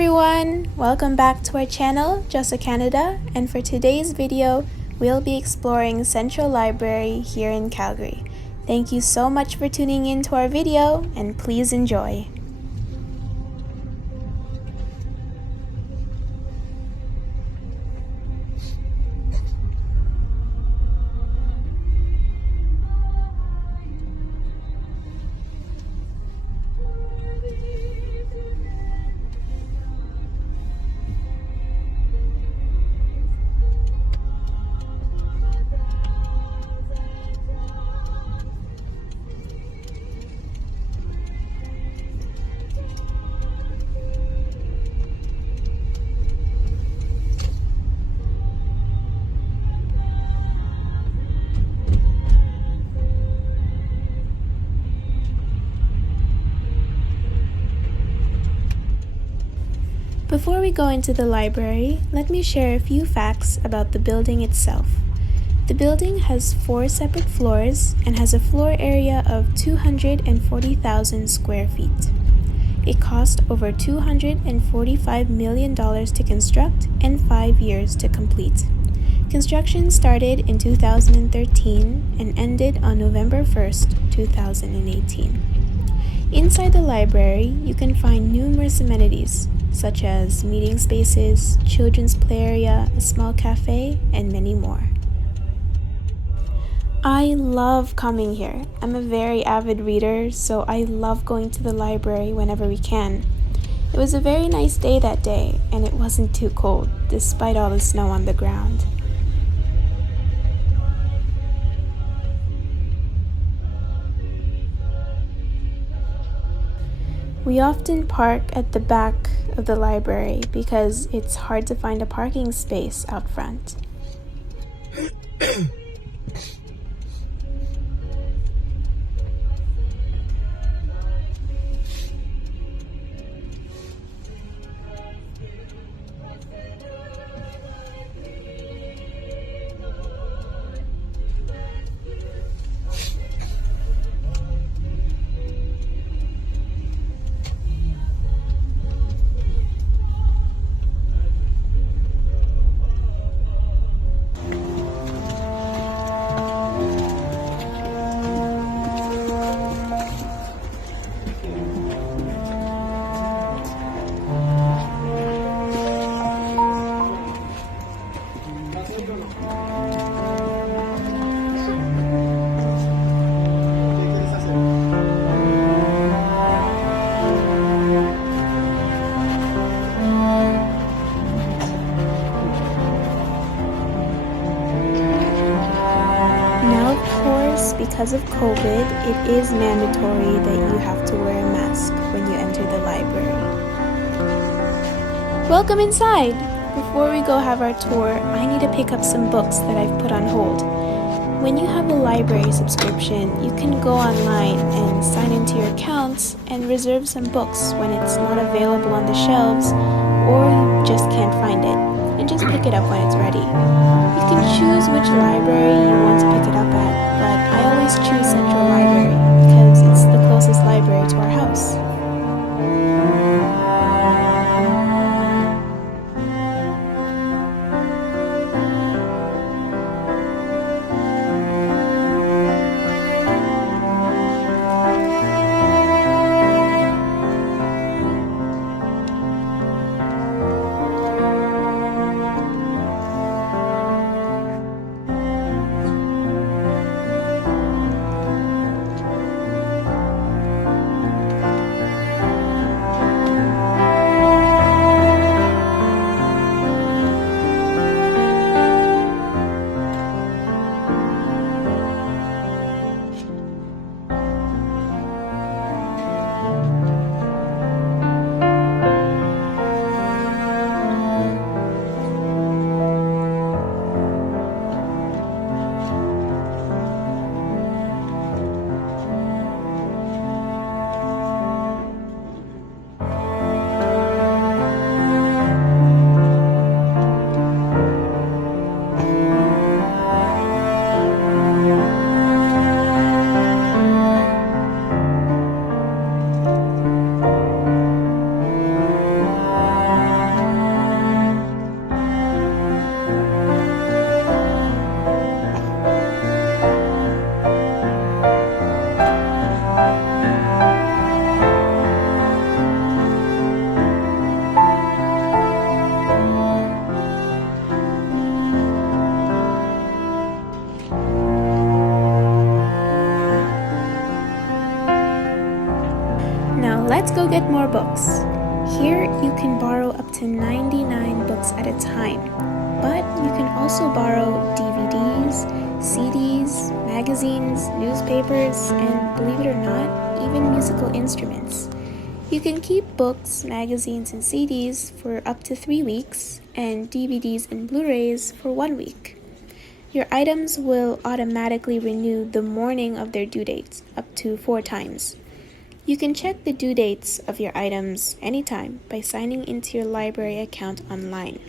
everyone! Welcome back to our channel, Just a Canada, and for today's video, we'll be exploring Central Library here in Calgary. Thank you so much for tuning in to our video, and please enjoy. Before we go into the library, let me share a few facts about the building itself. The building has 4 separate floors and has a floor area of 240,000 square feet. It cost over $245 million to construct and 5 years to complete. Construction started in 2013 and ended on November 1st, 2018. Inside the library, you can find numerous amenities, such as meeting spaces, children's play area, a small cafe, and many more. I love coming here. I'm a very avid reader, so I love going to the library whenever we can. It was a very nice day that day, and it wasn't too cold, despite all the snow on the ground. We often park at the back of the library because it's hard to find a parking space out front. Because of COVID, it is mandatory that you have to wear a mask when you enter the library. Welcome inside! Before we go have our tour, I need to pick up some books that I've put on hold. When you have a library subscription, you can go online and sign into your accounts and reserve some books when it's not available on the shelves or you just can't find it, and just pick it up when it's ready. You can choose which library you want to pick it up at, but I always choose Central Library because it's the closest library to our house. books. Here you can borrow up to 99 books at a time, but you can also borrow DVDs, CDs, magazines, newspapers, and believe it or not, even musical instruments. You can keep books, magazines, and CDs for up to 3 weeks, and DVDs and Blu-rays for 1 week. Your items will automatically renew the morning of their due dates, up to 4 times. You can check the due dates of your items anytime by signing into your library account online.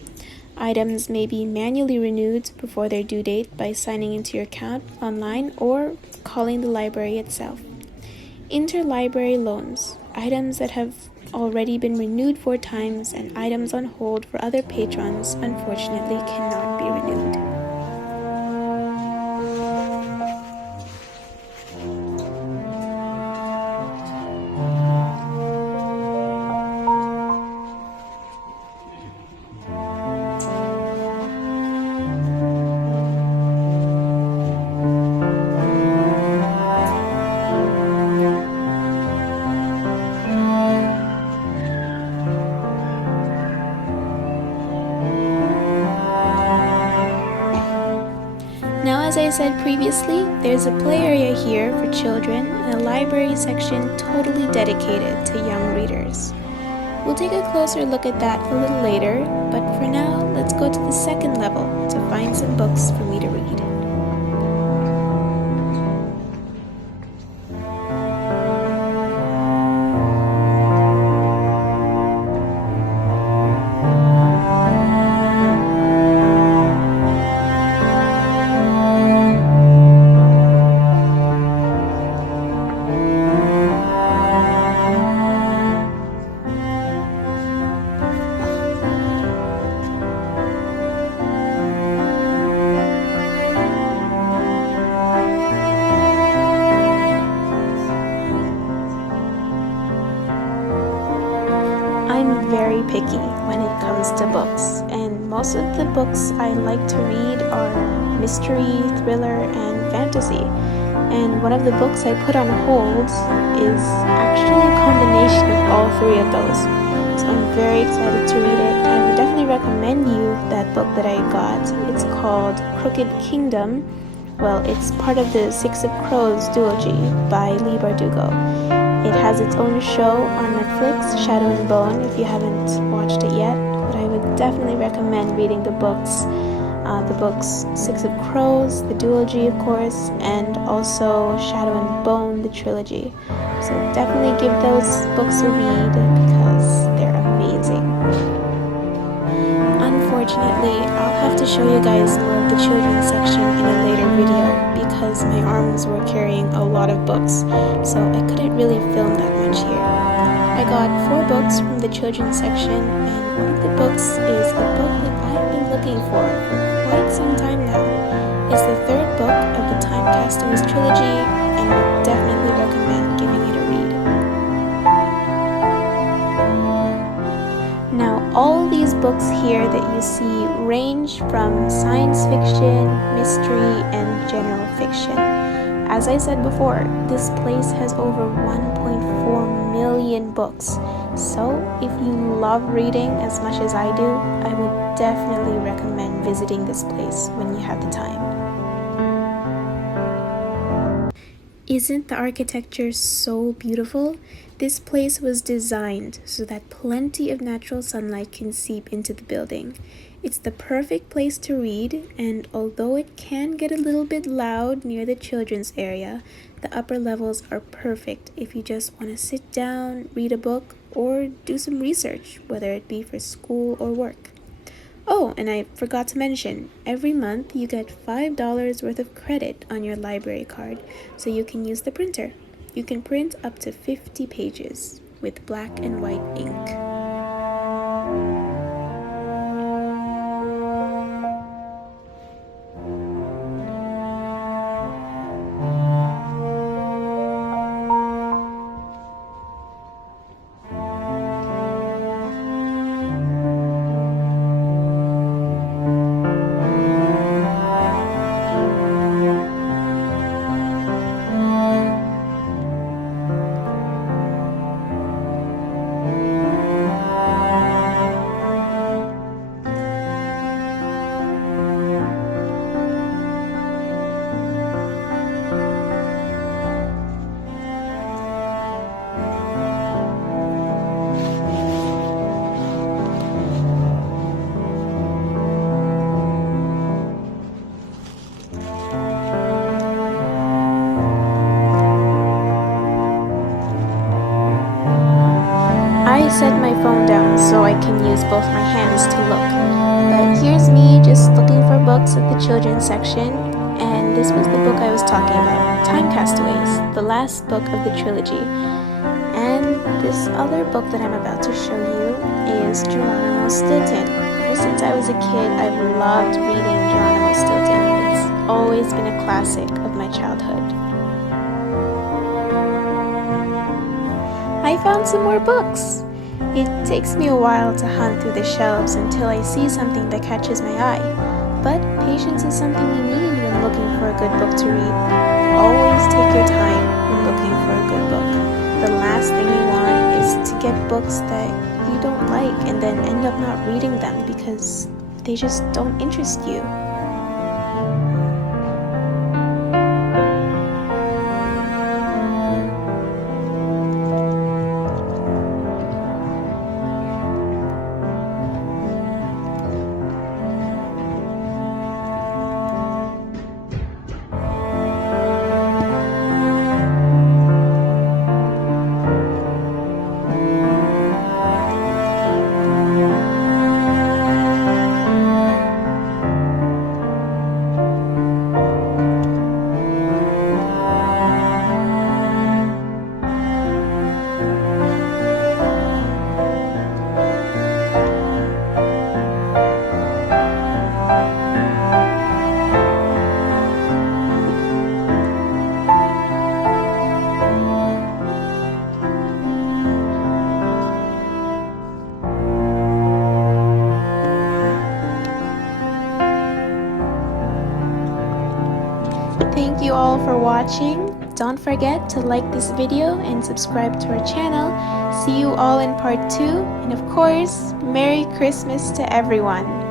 Items may be manually renewed before their due date by signing into your account online or calling the library itself. Interlibrary loans, items that have already been renewed 4 times and items on hold for other patrons unfortunately cannot be renewed. Now, as I said previously, there's a play area here for children and a library section totally dedicated to young readers. We'll take a closer look at that a little later, but for now, let's go to the second level to find some books for me to read. I'm very picky when it comes to books, and most of the books I like to read are mystery, thriller, and fantasy. And one of the books I put on hold is actually a combination of all 3 of those. So I'm very excited to read it. I would definitely recommend you that book that I got. It's called Crooked Kingdom. Well, it's part of the Six of Crows duology by Leigh Bardugo. It has its own show on Netflix, Shadow and Bone, if you haven't watched it yet, but I would definitely recommend reading the books Six of Crows, the duology of course, and also Shadow and Bone, the trilogy. So definitely give those books a read because they're amazing. Unfortunately, I'll have to show you guys more of the children's section in a later video because my arms were carrying a lot of books, so I couldn't really film that much here. I got 4 books from the children's section, and one of the books is a book that I've been looking for quite some time now. It's the 3rd book of the Time Castaways trilogy, and would definitely recommend giving it a read. Now, all these books here that you see range from science fiction, mystery, and general fiction. As I said before, this place has over 1.4 million books. So, if you love reading as much as I do, I would definitely recommend visiting this place when you have the time. Isn't the architecture so beautiful? This place was designed so that plenty of natural sunlight can seep into the building. It's the perfect place to read, and although it can get a little bit loud near the children's area, the upper levels are perfect if you just want to sit down, read a book, or do some research, whether it be for school or work. Oh, and I forgot to mention, every month you get $5 worth of credit on your library card, so you can use the printer. You can print up to 50 pages with black and white ink. so I can use both my hands to look. But here's me just looking for books at the children's section, and this was the book I was talking about, Time Castaways, the last book of the trilogy. And this other book that I'm about to show you is Geronimo Stilton. Ever since I was a kid, I've loved reading Geronimo Stilton. It's always been a classic of my childhood. I found some more books. It takes me a while to hunt through the shelves until I see something that catches my eye. But patience is something you need when looking for a good book to read. Always take your time when looking for a good book. The last thing you want is to get books that you don't like and then end up not reading them because they just don't interest you. Thank you all for watching. Don't forget to like this video and subscribe to our channel. See you all in part 2, and of course, Merry Christmas to everyone!